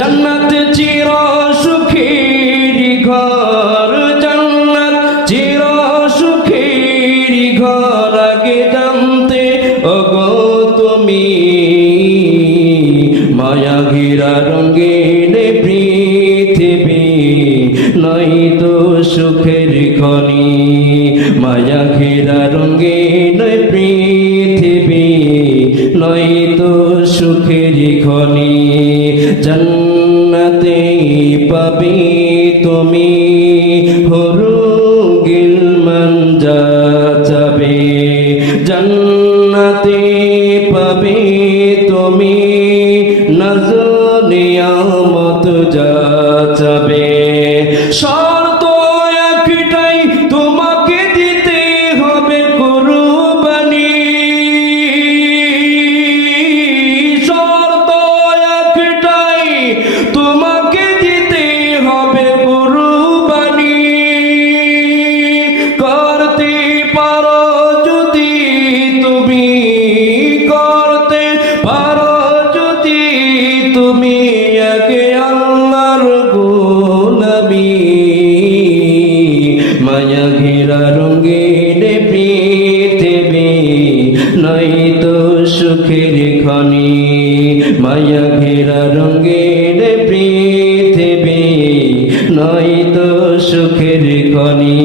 জান্নাত চির সুখের ঘর, জান্নাত চির সুখের ঘর, আগে জানতে, ওগো তুমি মায়া ঘিরা রঙিন পৃথিবী নাই তো সুখের খনি। মায়া ঘিরা রঙিন তো সুখের খনি জন্নতে পাবি তুমি। হরুগিল মঞ্জা যাবে জন্নতে পাবে তুমি। নজনিয়ামত যাবে শর্ত একে আল্লাহর গোলামি মায়া ঘেরা রঙিন পৃথিবী নাই তো সুখের খনি মায়া ঘেরা রঙিন পৃথিবী নাই তো সুখের খনি